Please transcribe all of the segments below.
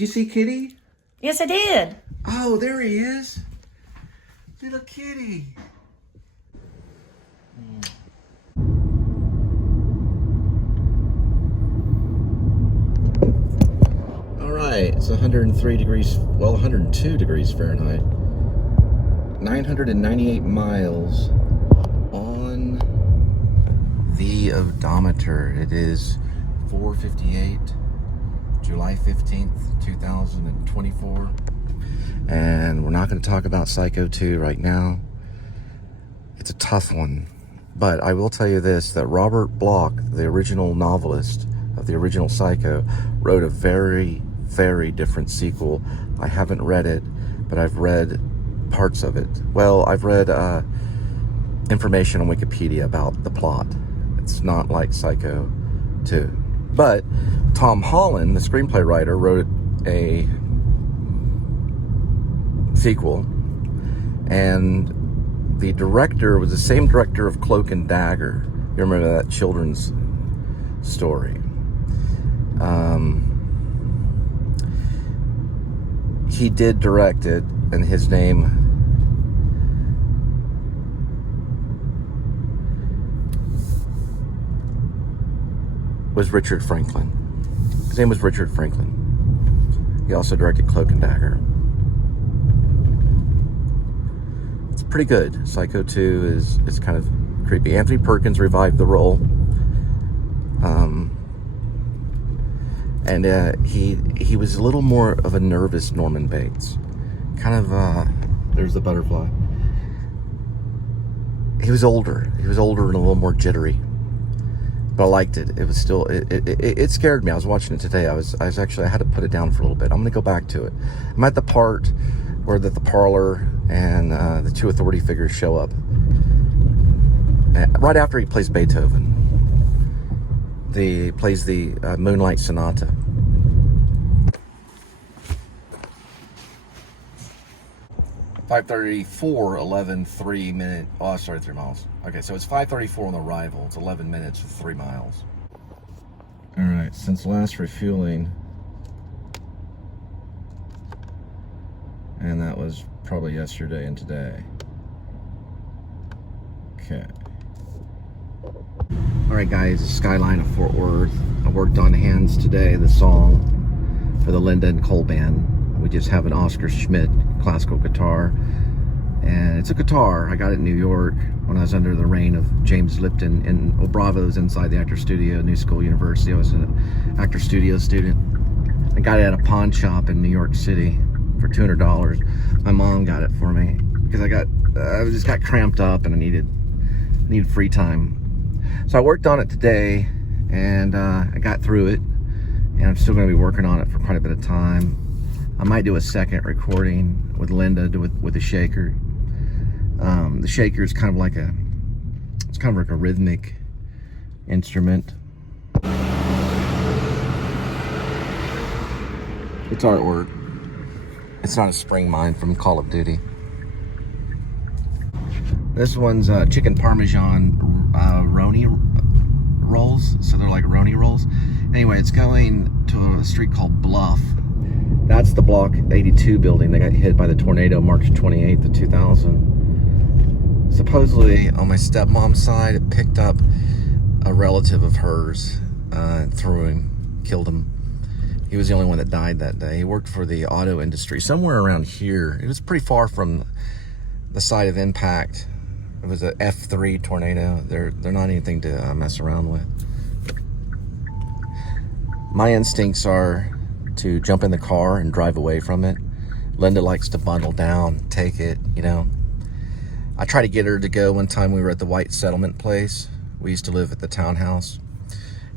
Did you see Kitty? Yes, I did. Oh, there he is. Little kitty. All right, it's 103 degrees, well, 102 degrees Fahrenheit. 998 miles on the odometer. It is 4:58, July 15th, 2024. And we're not going to talk about Psycho 2 right now. It's a tough one. But I will tell you this, that Robert Bloch, the original novelist of the original Psycho, wrote a very, very different sequel. I haven't read it, but I've read parts of it. Well, I've read information on Wikipedia about the plot. It's not like Psycho 2. But Tom Holland, the screenplay writer, wrote a sequel, and the director was the same director of Cloak and Dagger. You remember that children's story? He did direct it, and his name was Richard Franklin. His name was Richard Franklin. He also directed Cloak and Dagger. It's pretty good. Psycho 2 is kind of creepy. Anthony Perkins revived the role. And he was a little more of a nervous Norman Bates. Kind of, there's the butterfly. He was older. He was older and a little more jittery. But I liked it. It was still, it scared me. I was watching it today. I had to put it down for a little bit. I'm going to go back to it. I'm at the part where the parlor and the two authority figures show up. Right after he plays Beethoven. He plays the Moonlight Sonata. (5:34), 11, 3 minutes. Oh, sorry, 3 miles. Okay, so it's 5:34 on arrival. It's 11 minutes, 3 miles. All right, since last refueling, and that was probably yesterday and today. Okay. All right, guys, Skyline of Fort Worth. I worked on Hands Today, the song for the Linda and Cole Band. We just have an Oscar Schmidt classical guitar, and it's a guitar. I got it in New York when I was under the reign of James Lipton in Bravo's inside the Actor Studio, New School University. I was an Actor Studio student. I got it at a pawn shop in New York City for $200. My mom got it for me because I just got cramped up and I needed free time. So I worked on it today, and I got through it, and I'm still going to be working on it for quite a bit of time. I might do a second recording with Linda with the shaker. The shaker is kind of like a rhythmic instrument. It's artwork. It's not a spring mine from Call of Duty. This one's chicken parmesan roni rolls, so they're like roni rolls. Anyway, it's going to a street called Bluff. That's the Block 82 building that got hit by the tornado March 28th of 2000. Supposedly, on my stepmom's side, it picked up a relative of hers and threw him, killed him. He was the only one that died that day. He worked for the auto industry, somewhere around here. It was pretty far from the site of impact. It was a F3 tornado. They're not anything to mess around with. My instincts are to jump in the car and drive away from it. Linda likes to bundle down, take it, you know. I tried to get her to go one time. We were at the White Settlement place. We used to live at the townhouse.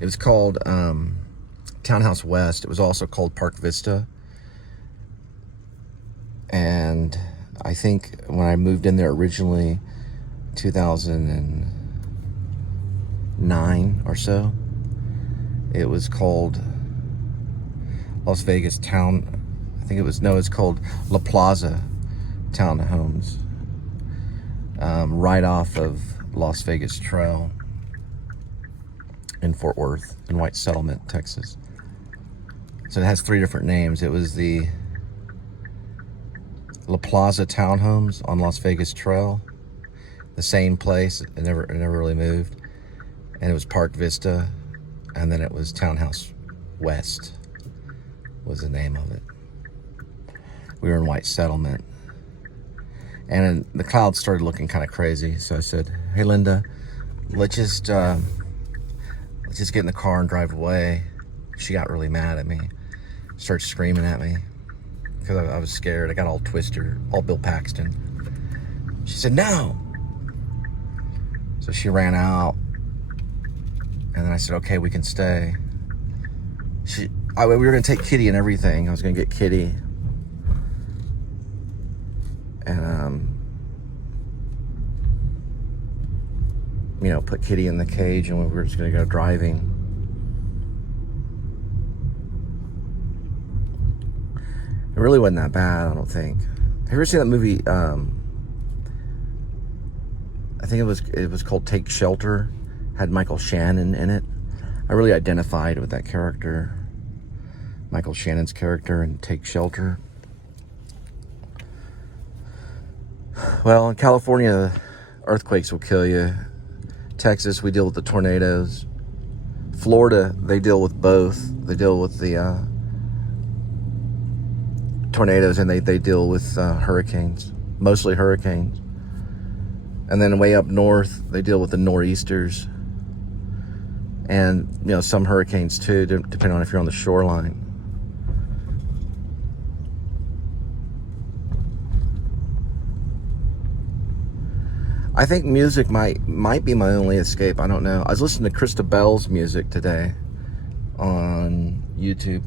It was called Townhouse West. It was also called Park Vista. And I think when I moved in there originally, 2009 or so, it was called Las Vegas Town, I think it was, no, it's called La Plaza Townhomes, right off of Las Vegas Trail in Fort Worth, in White Settlement, Texas. So it has 3 different names. It was the La Plaza Townhomes on Las Vegas Trail, the same place. It never really moved. And it was Park Vista, and then it was Townhouse West was the name of it. We were in White Settlement, and the clouds started looking kind of crazy. So I said, "Hey Linda, let's just get in the car and drive away." She got really mad at me, started screaming at me because I was scared. I got all twisted, all Bill Paxton. She said, "No." So she ran out, and then I said, "Okay, we can stay." We were gonna take Kitty and everything. I was gonna get Kitty, and you know, put Kitty in the cage, and we were just gonna go driving. It really wasn't that bad, I don't think. Have you ever seen that movie? I think it was called Take Shelter. Had Michael Shannon in it. I really identified with that character, Michael Shannon's character in Take Shelter. Well, in California, earthquakes will kill you. Texas, we deal with the tornadoes. Florida, they deal with both. They deal with the tornadoes, and they deal with hurricanes, mostly hurricanes. And then way up north, they deal with the nor'easters, and you know, some hurricanes too, depending on if you're on the shoreline. I think music might be my only escape. I don't know. I was listening to Chrystabell's music today on YouTube.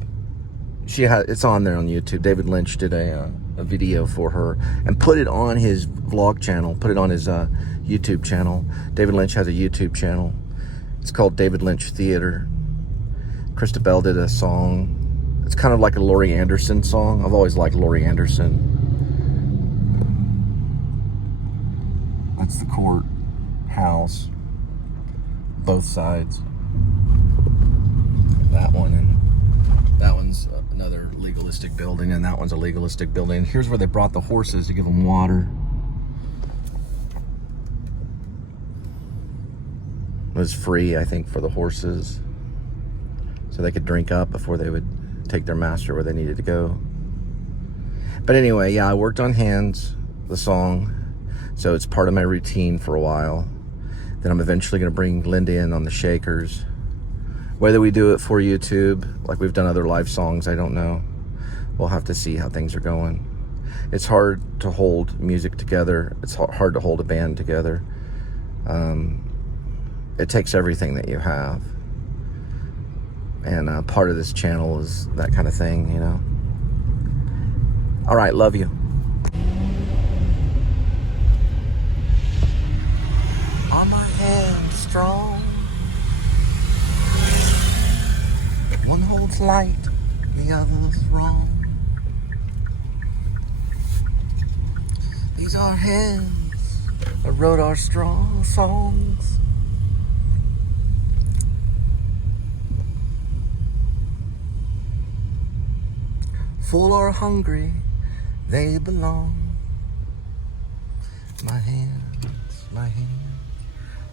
It's on there on YouTube. David Lynch did a video for her and put it on his vlog channel, put it on his YouTube channel. David Lynch has a YouTube channel. It's called David Lynch Theater. Chrystabell did a song. It's kind of like a Laurie Anderson song. I've always liked Laurie Anderson. That's the court house, both sides. That one, and that one's another legalistic building, and that one's a legalistic building. Here's where they brought the horses to give them water. It was free, I think, for the horses, so they could drink up before they would take their master where they needed to go. But anyway, yeah, I worked on Hands, the song, so it's part of my routine for a while. Then I'm eventually going to bring Linda in on the Shakers. Whether we do it for YouTube, like we've done other live songs, I don't know. We'll have to see how things are going. It's hard to hold music together. It's hard to hold a band together. It takes everything that you have. And part of this channel is that kind of thing, you know. All right, love you. Are my hands strong? One holds light, the other's wrong. These are hands that wrote our strong songs. Full or hungry, they belong. My hands, my hands,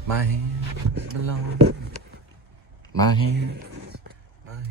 my hands belong. My hands, my hands.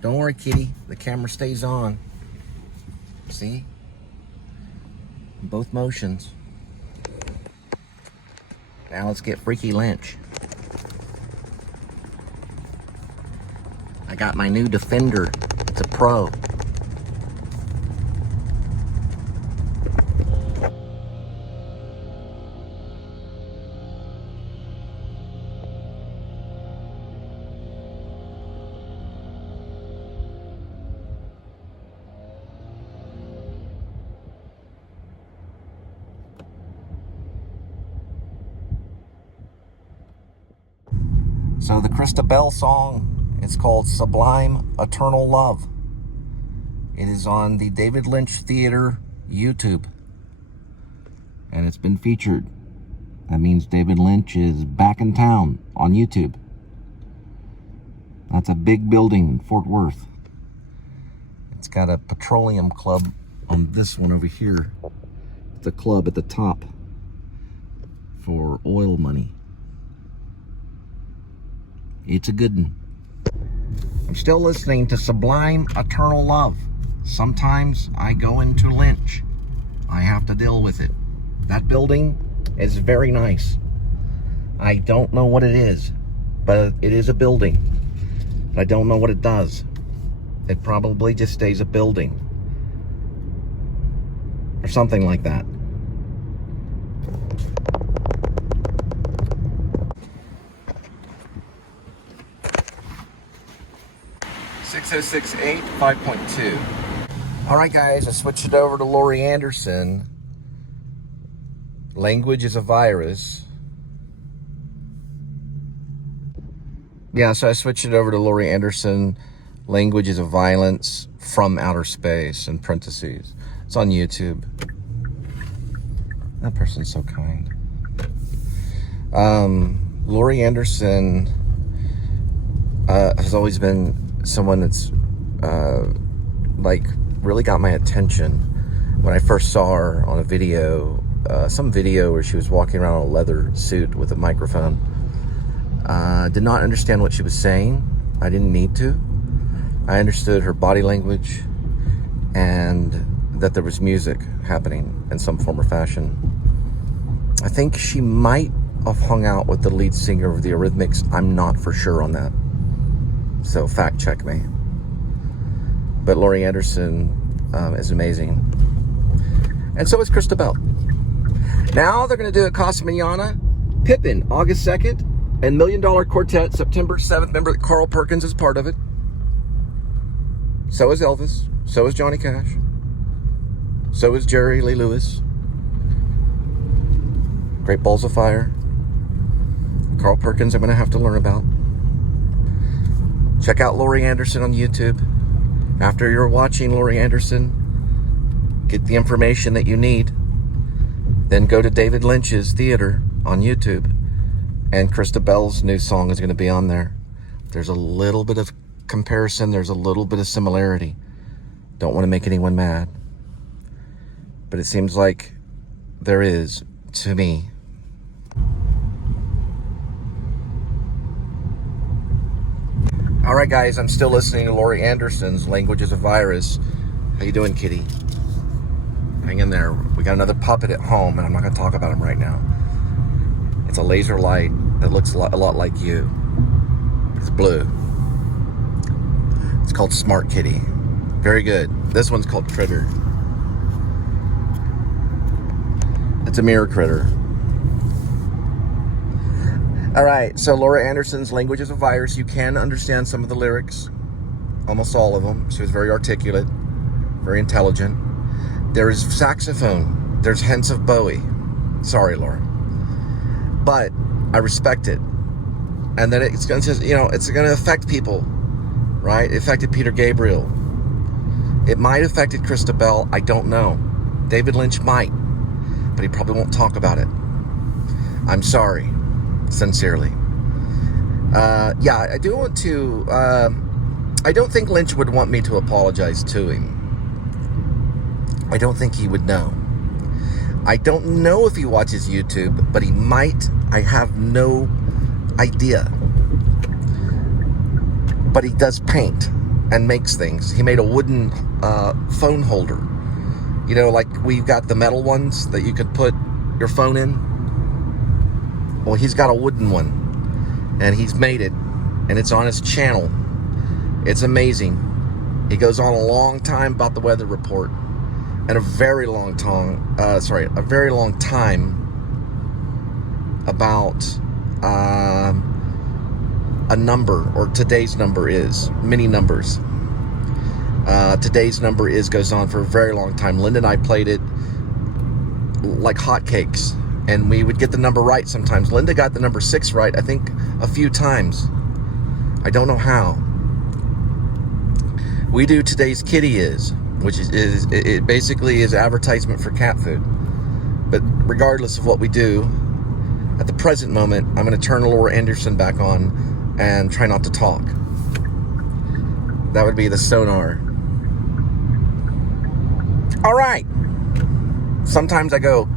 Don't worry, kitty. The camera stays on. See? Both motions. Now let's get Freaky Lynch. I got my new Defender. It's a Pro. So the Chrystabell song is called Sublime Eternal Love. It is on the David Lynch Theater YouTube. And it's been featured. That means David Lynch is back in town on YouTube. That's a big building in Fort Worth. It's got a petroleum club on this one over here. It's a club at the top for oil money. It's a good one. I'm still listening to Sublime Eternal Love. Sometimes I go into Lynch. I have to deal with it. That building is very nice. I don't know what it is, but it is a building. I don't know what it does. It probably just stays a building. Or something like that. .606.8 5.2. All right, guys, I switched it over to Laurie Anderson. Language is a virus. Yeah, so I switched it over to Laurie Anderson. Language is a violence from outer space, in parentheses. It's on YouTube. That person's so kind. Laurie Anderson has always been someone that's like really got my attention. When I first saw her on a video, some video where she was walking around in a leather suit with a microphone. Did not understand what she was saying. I didn't need to. I understood her body language and that there was music happening in some form or fashion. I think she might have hung out with the lead singer of the Eurythmics. I'm not for sure on that. So fact check me. But Laurie Anderson is amazing. And so is Chrystabell. Now they're going to do a Casa Manana, Pippin, August 2nd, and $1 Million Quartet, September 7th. Remember that Carl Perkins is part of it. So is Elvis. So is Johnny Cash. So is Jerry Lee Lewis. Great Balls of Fire. Carl Perkins I'm going to have to learn about. Check out Laurie Anderson on YouTube. After you're watching Laurie Anderson, get the information that you need. Then go to David Lynch's theater on YouTube. And Chrystabell's new song is going to be on there. There's a little bit of comparison. There's a little bit of similarity. Don't want to make anyone mad. But it seems like there is, to me. All right, guys, I'm still listening to Laurie Anderson's Language is a Virus. How you doing, kitty? Hang in there. We got another puppet at home, and I'm not going to talk about him right now. It's a laser light that looks a lot like you. It's blue. It's called Smart Kitty. Very good. This one's called Critter. It's a mirror critter. All right, so Laurie Anderson's Language is a Virus. You can understand some of the lyrics, almost all of them. She was very articulate, very intelligent. There is saxophone. There's hints of Bowie. Sorry, Laura. But I respect it. And then it's going to, it's going to affect people, right? It affected Peter Gabriel. It might have affected Chrystabell. I don't know. David Lynch might, but he probably won't talk about it. I'm sorry. Sincerely. Yeah, I do want to, I don't think Lynch would want me to apologize to him. I don't think he would know. I don't know if he watches YouTube, but he might. I have no idea. But he does paint and makes things. He made a wooden phone holder, You know, like we've got the metal ones that you could put your phone in. Well, he's got a wooden one, and he's made it, and it's on his channel. It's amazing. He goes on a long time about the weather report, and a very long time about a number, or today's number is many numbers. Today's number is goes on for a very long time. Linda and I played it like hotcakes, and we would get the number right sometimes. Linda got the number 6 right, I think, a few times. I don't know how. We do today's kitty is, which is it basically is advertisement for cat food. But regardless of what we do, at the present moment, I'm going to turn Laurie Anderson back on and try not to talk. That would be the sonar. All right. Sometimes I go,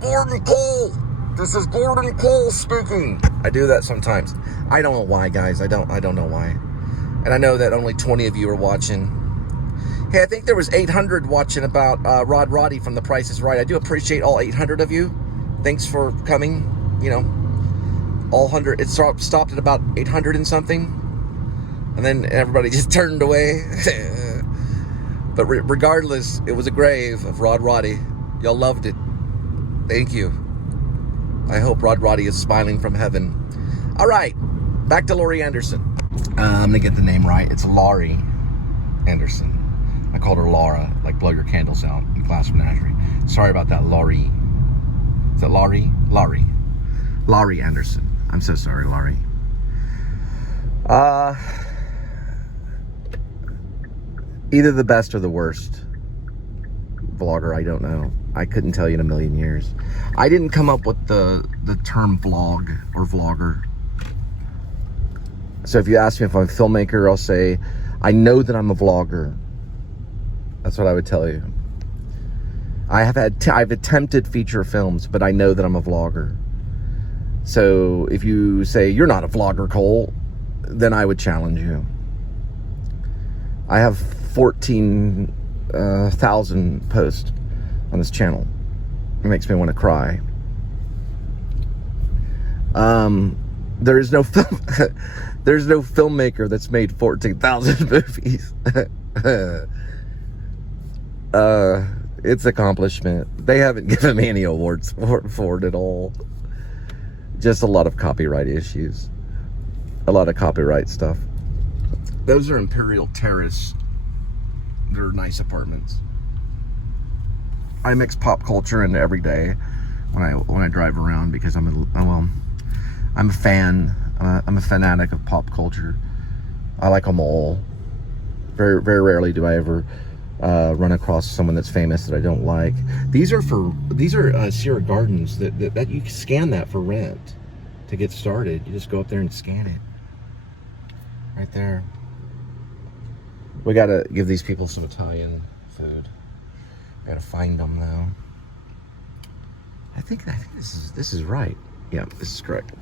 Gordon Cole. This is Gordon Cole speaking. I do that sometimes. I don't know why, guys. I don't know why. And I know that only 20 of you are watching. Hey, I think there was 800 watching about Rod Roddy from The Price is Right. I do appreciate all 800 of you. Thanks for coming. You know, all 100. It stopped at about 800 and something. And then everybody just turned away. But regardless, it was a grave of Rod Roddy. Y'all loved it. Thank you. I hope Rod Roddy is smiling from heaven. All right, back to Laurie Anderson. I'm gonna get the name right. It's Laurie Anderson. I called her Laura, like blow your candles out in class menagerie. Sorry about that, Laurie. Is that Laurie? Laurie Anderson. I'm so sorry, Laurie. Either the best or the worst vlogger, I don't know. I couldn't tell you in a million years. I didn't come up with the term vlog or vlogger. So if you ask me if I'm a filmmaker, I'll say, I know that I'm a vlogger. That's what I would tell you. I've attempted feature films, but I know that I'm a vlogger. So if you say, you're not a vlogger, Cole, then I would challenge you. I have 14,000 posts on this channel. It makes me want to cry. There is no film. There's no filmmaker that's made 14,000 movies. It's accomplishment. They haven't given me any awards for it at all. Just a lot of copyright issues. A lot of copyright stuff. Those are Imperial Terrace. They're nice apartments. I mix pop culture in every day when I drive around because I'm a fan. I'm a fanatic of pop culture. I like them all. Very, very rarely do I ever run across someone that's famous that I don't like. These are Sierra Gardens that you can scan that for rent to get started. You just go up there and scan it. Right there. We gotta give these people some Italian food. We gotta find them though. I think this is right. Yeah, this is correct.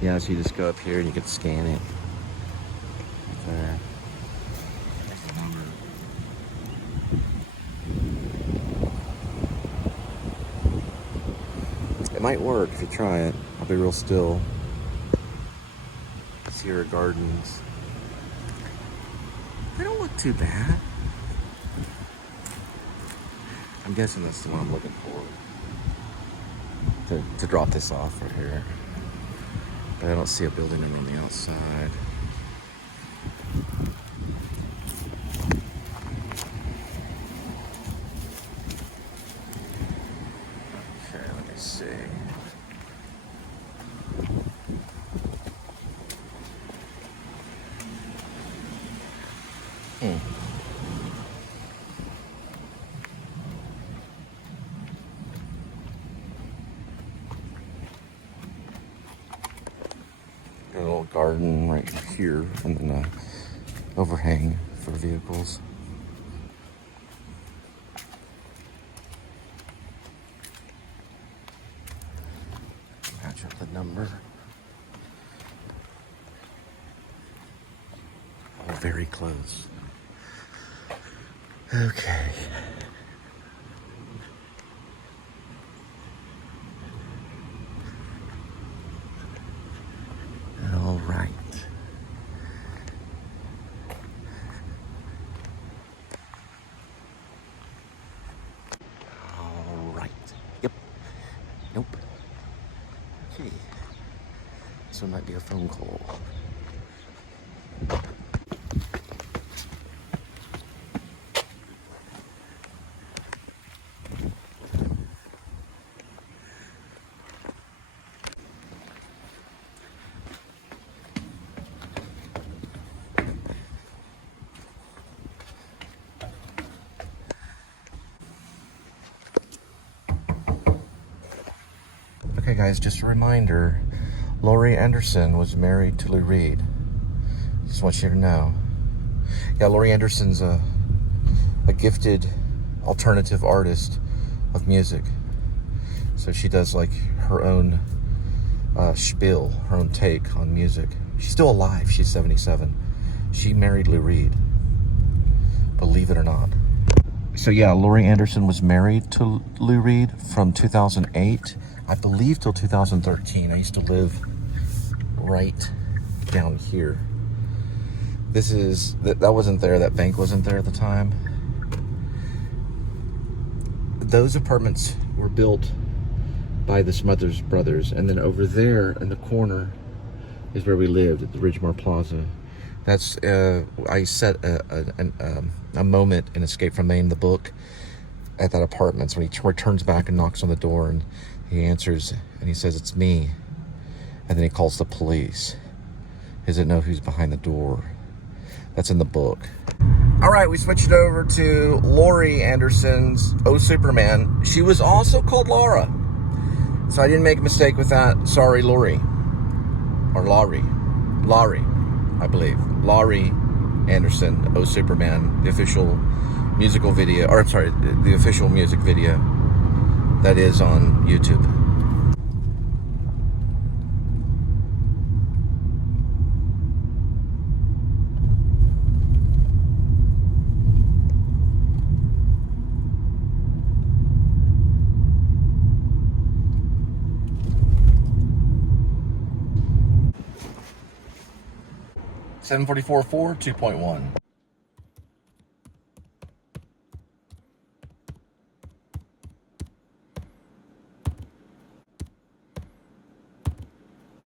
Yeah, so you just go up here and you can scan it. Right there. It might work if you try it. I'll be real still. Sierra Gardens. They don't look too bad. I'm guessing that's the one I'm looking for. To drop this off right here. But I don't see a building on the outside. Okay, let me see. A little garden right here, and then an overhang for vehicles. Match up the number. Oh, very close. Okay. All right. All right. Yep. Nope. Okay. This one might be a phone call. Okay guys, just a reminder, Laurie Anderson was married to Lou Reed. Just want you to know. Yeah, Laurie Anderson's a gifted alternative artist of music. So she does like her own spiel, her own take on music. She's still alive, she's 77. She married Lou Reed, believe it or not. So yeah, Laurie Anderson was married to Lou Reed from 2008, I believe, till 2013. I used to live right down here. This is, that wasn't there, that bank wasn't there at the time. Those apartments were built by the Smothers brothers, and then over there in the corner is where we lived at the Ridgemar Plaza. That's, I set a moment in Escape from Maine, the book, at that apartment. So when he returns back and knocks on the door, and he answers, and he says, "It's me." And then he calls the police. He doesn't know who's behind the door. That's in the book. All right, we switched over to Laurie Anderson's Oh Superman. She was also called Laura. So I didn't make a mistake with that. Sorry, Laurie. Or Laurie, I believe. Laurie Anderson, Oh Superman, the official musical video, or I'm sorry, the official music video that is on YouTube. $744.4 2.1.